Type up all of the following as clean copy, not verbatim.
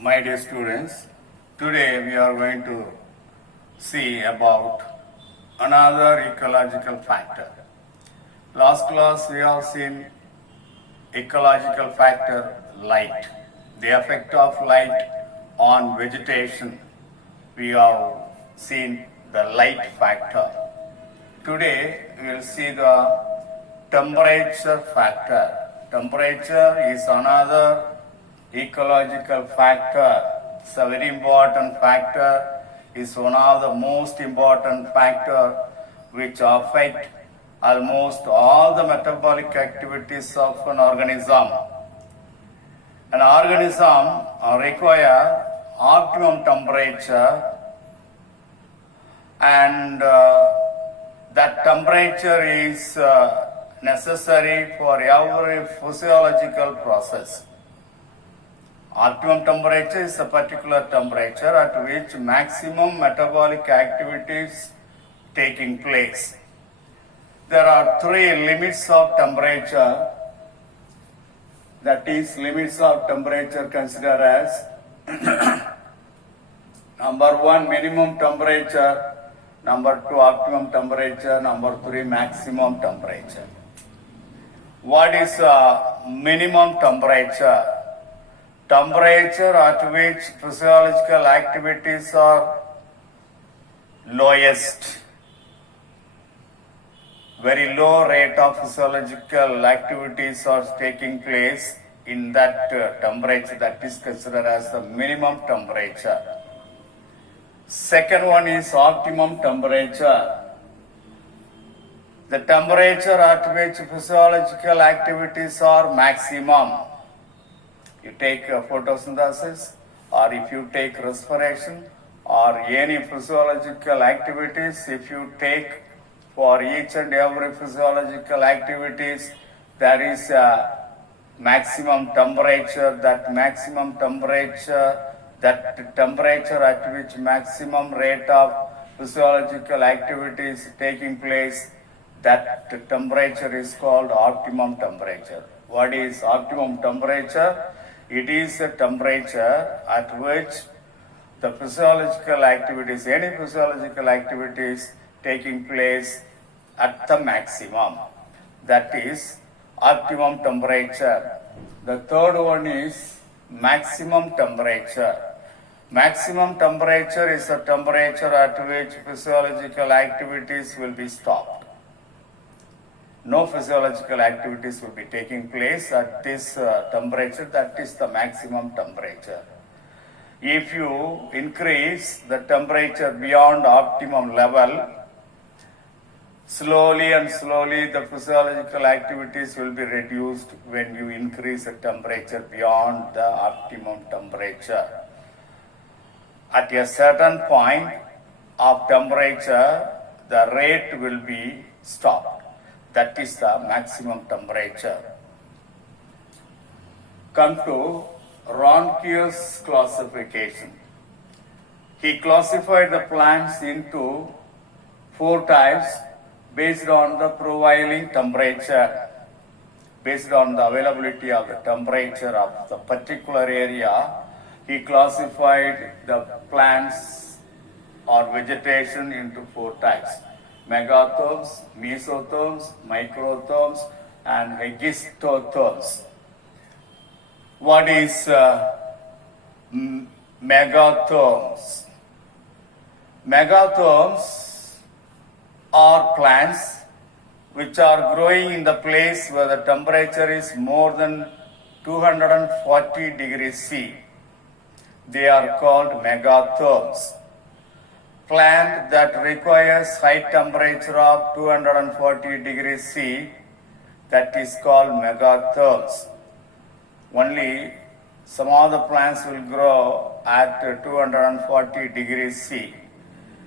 My dear students, today we are going to see about another ecological factor. Last class we have seen ecological factor light, the effect of light on vegetation. We have seen the light factor. Today we will see the temperature factor. Temperature is another ecological factor. It's a very important factor. It's one of the most important factor which affect almost all the metabolic activities of an organism. An organism requires optimum temperature, and that temperature is necessary for every physiological process. Optimum temperature is a particular temperature at which maximum metabolic activities taking place. There are three limits of temperature. That is, limits of temperature considered as number 1, minimum temperature; number 2, optimum temperature; number 3, maximum temperature. What is minimum temperature? Temperature at which physiological activities are lowest. Very low rate of physiological activities are taking place in that temperature, that is considered as the minimum temperature. Second one is optimum temperature. The temperature at which physiological activities are maximum. You take photosynthesis, or if you take respiration, or any physiological activities, if you take for each and every physiological activities, there is a maximum temperature. That maximum temperature, that temperature at which maximum rate of physiological activities taking place, that temperature is called optimum temperature. What is optimum temperature? It is a temperature at which the physiological activities, any physiological activities taking place at the maximum. That is optimum temperature. The third one is maximum temperature. Maximum temperature is a temperature at which physiological activities will be stopped. No physiological activities will be taking place at this temperature. That is the maximum temperature. If you increase the temperature beyond optimum level, slowly and slowly the physiological activities will be reduced when you increase the temperature beyond the optimum temperature. At a certain point of temperature, the rate will be stopped. That is the maximum temperature. Come to Ronquier's classification. He classified the plants into 4 types based on the prevailing temperature, based on the availability of the temperature of the particular area. He classified the plants or vegetation into 4 types: megatherms, mesotherms, microtherms, and hegistotherms. What is megatherms? Megatherms are plants which are growing in the place where the temperature is more than 240 degrees C. They are called megatherms. Plant that requires high temperature of 240 degrees C, that is called megatherms. Only some of the plants will grow at 240 degrees C.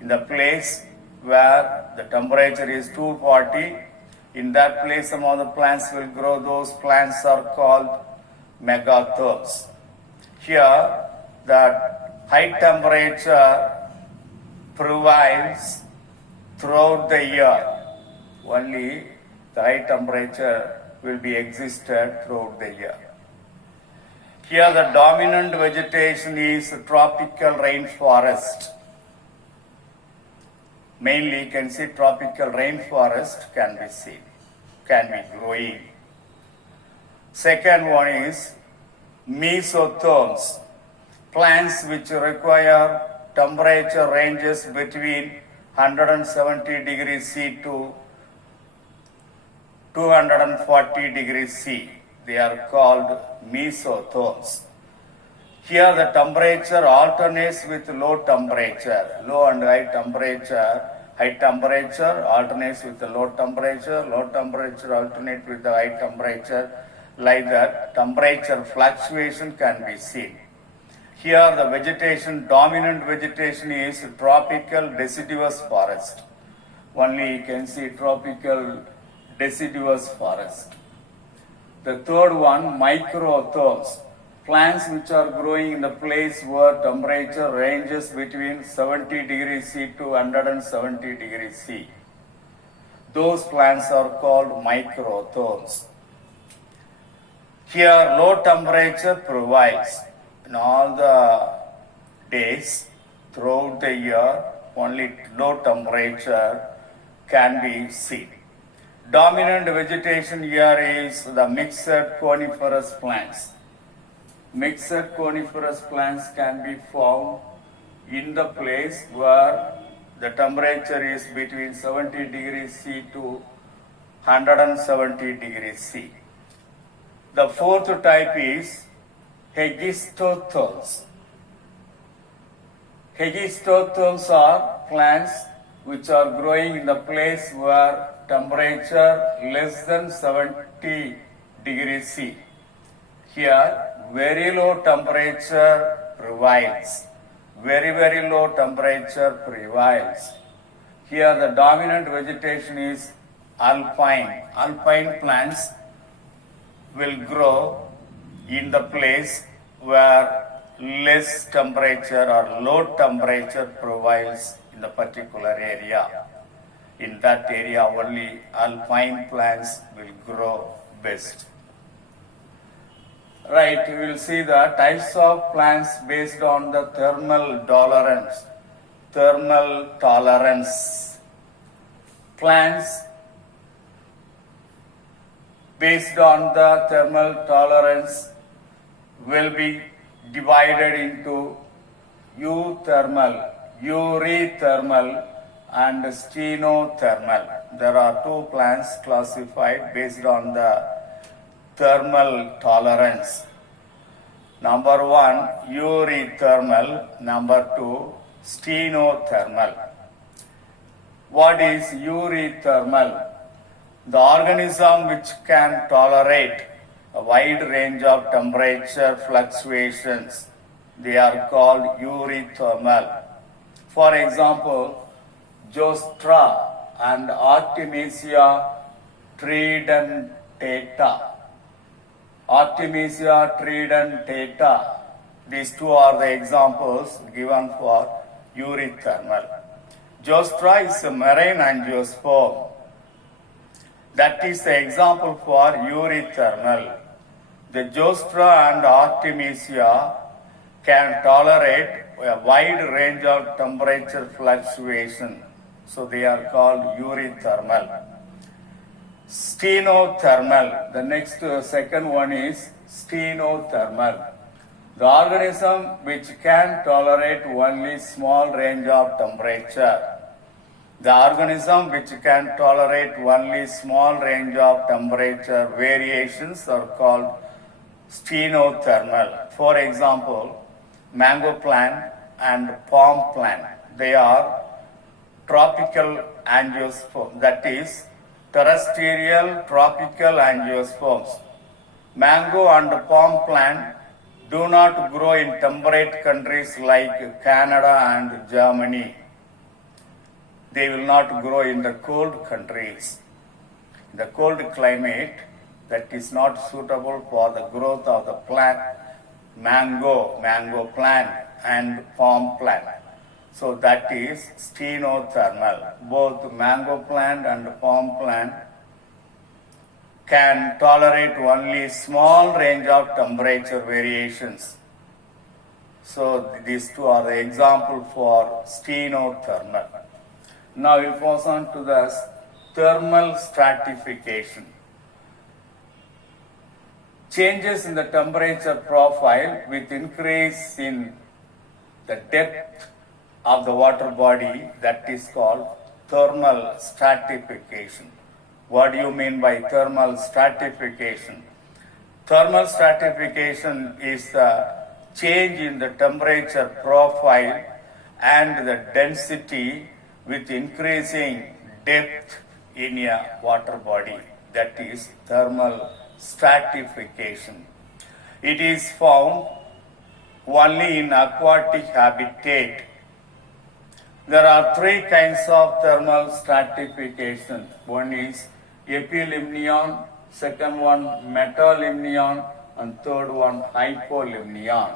In the place where the temperature is 240, in that place some of the plants will grow. Those plants are called megatherms. Here, the high temperature prevails throughout the year. Only the high temperature will be existed throughout the year. Here the dominant vegetation is tropical rainforest. Mainly you can see tropical rainforest can be seen, can be growing. Second one is mesotherms, plants which require temperature ranges between 170 degrees C to 240 degrees C. They are called mesotherms. Here the temperature alternates with low temperature, low and high temperature alternates with the low temperature alternate with the high temperature. Like that, temperature fluctuation can be seen. Here the vegetation, dominant vegetation is tropical deciduous forest. Only you can see tropical deciduous forest. The third one, microtherms, plants which are growing in the place where temperature ranges between 70 degrees C to 170 degrees C. Those plants are called microtherms. Here low temperature prevails in all the days throughout the year. Only low temperature can be seen. Dominant vegetation here is the mixed coniferous plants. Mixed coniferous plants can be found in the place where the temperature is between 70 degrees C to 170 degrees C. The fourth type is hegistotherms. Hegistotherms are plants which are growing in the place where temperature less than 70 degrees C. Here very low temperature prevails. Very low temperature prevails. Here the dominant vegetation is alpine. Alpine plants will grow in the place where less temperature or low temperature prevails in the particular area. In that area only alpine plants will grow best. Right, we will see the types of plants based on the thermal tolerance. Thermal tolerance. Plants based on the thermal tolerance will be divided into euthermal, eurythermal and stenothermal. There are two plants classified based on the thermal tolerance. Number one, eurythermal. Number two, stenothermal. What is eurythermal? The organism which can tolerate a wide range of temperature fluctuations, they are called eurythermal. For example, Zostera and Artemisia tridentata. Artemisia tridentata. These two are the examples given for eurythermal. Zostera is a marine angiosperm. That is the example for eurythermal. The Zostera and Artemisia can tolerate a wide range of temperature fluctuation. So they are called eurythermal. Stenothermal. The next second one is stenothermal. The organism which can tolerate only small range of temperature. The organism which can tolerate only small range of temperature variations are called stenothermal. For example, mango plant and palm plant. They are tropical angiosperms, that is terrestrial tropical angiosperms. Mango and palm plant do not grow in temperate countries like Canada and Germany. They will not grow in the cold countries. The cold climate that is not suitable for the growth of the plant, mango plant and palm plant. So that is stenothermal. Both mango plant and palm plant can tolerate only small range of temperature variations. So these two are the example for stenothermal. Now we'll pass on to the thermal stratification. Changes in the temperature profile with increase in the depth of the water body, that is called thermal stratification. What do you mean by thermal stratification? Thermal stratification is the change in the temperature profile and the density with increasing depth in a water body, that is thermal stratification. It is found only in aquatic habitat. There are three kinds of thermal stratification. One is epilimnion, second one metalimnion, and third one hypolimnion.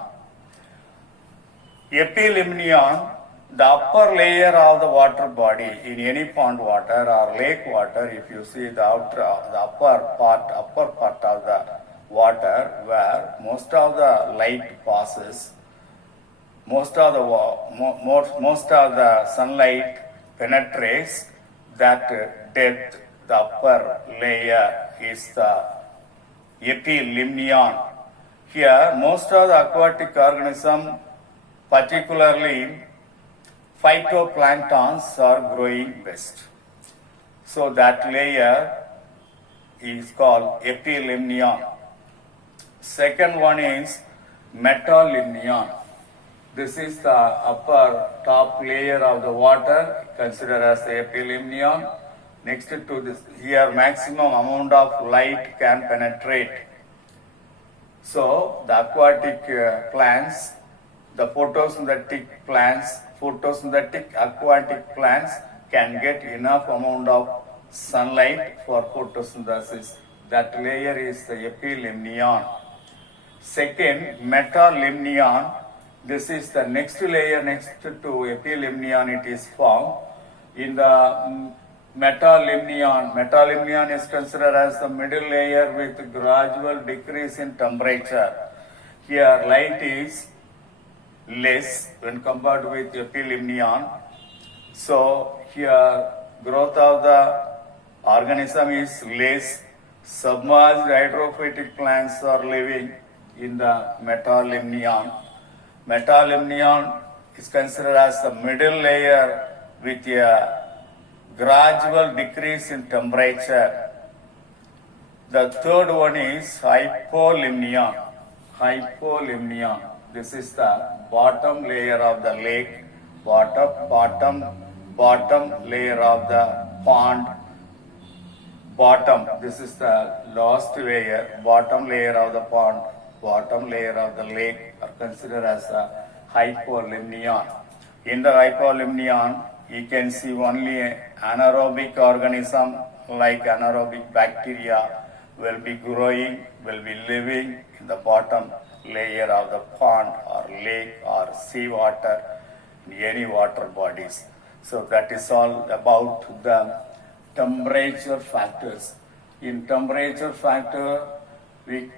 Epilimnion, the upper layer of the water body in any pond water or lake water, if you see the upper part of the water where most of the light passes, most of the sunlight penetrates, that depth, the upper layer is the epilimnion. Here, most of the aquatic organisms, particularly phytoplanktons, are growing best. So that layer is called epilimnion. Second one is metalimnion. This is the upper top layer of the water, considered as the epilimnion. Next to this, here maximum amount of light can penetrate. So the aquatic plants, the photosynthetic aquatic plants can get enough amount of sunlight for photosynthesis. That layer is the epilimnion. Second, metalimnion. This is the next layer next to epilimnion. It is found in the metalimnion. Metalimnion is considered as the middle layer with gradual decrease in temperature. Here light is less when compared with epilimnion. So here growth of the organism is less. Submerged hydrophytic plants are living in the metalimnion. Metalimnion is considered as the middle layer with a gradual decrease in temperature. The third one is hypolimnion. Hypolimnion. This is the bottom layer of the lake, bottom layer of the pond, bottom. This is the last layer, bottom layer of the pond, bottom layer of the lake are considered as a hypolimnion. In the hypolimnion, you can see only anaerobic organism like anaerobic bacteria will be growing, will be living in the bottom layer of the pond or lake or sea water, in any water bodies. So that is all about the temperature factors. In temperature factor, we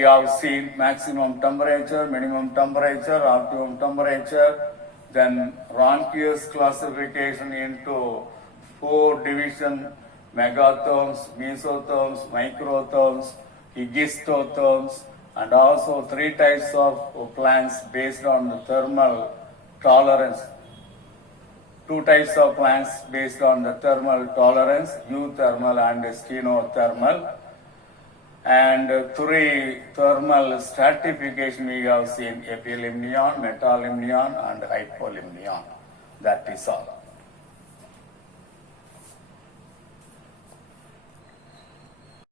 have seen maximum temperature, minimum temperature, optimum temperature, then Ronquier's classification into 4 divisions: megatherms, mesotherms, microtherms, higistotherms, and also 3 types of plants based on the thermal tolerance. 2 types of plants based on the thermal tolerance, euthermal and stenothermal. And 3 thermal stratification we have seen: epilimnion, metalimnion and hypolimnion. That is all.